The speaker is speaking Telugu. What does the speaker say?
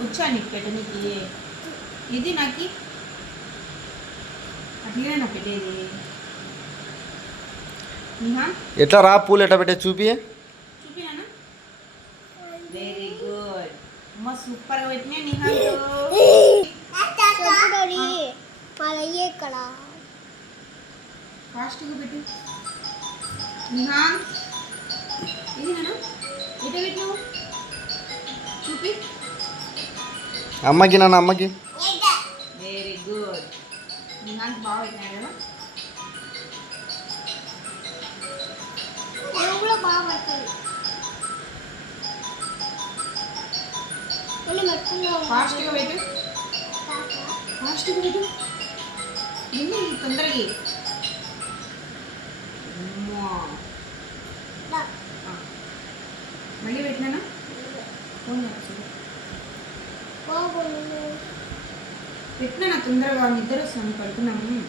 వచ్చా నీకు పెట్టడానికి ఇది నాకు అట్లనే నా పెట్టేది ఎట్లా రా పూలు ఎట్లా పెట్టే చూపియే చూపినా వెరీ గుడ్ అమ్మ సూపర్గా పెట్టినా నిహాన్ ఫాస్ట్గా పెట్టు నిహాన్ ఇది నేను ఎట పెట్టినావు చూపి అమ్మకి నాన్న అమ్మకి వెరీ గుడ్ నిహాన్ బాగా పెట్టినాడు కదా ఫాస్ట్గా పెట్టు ఫాస్ట్గా పెట్టు ఎన్ని తొందరగా మళ్ళీ పెట్టినానా ఫోన్ పెట్టినా తొందరగా నిద్ర వస్తాను పడుకున్నాము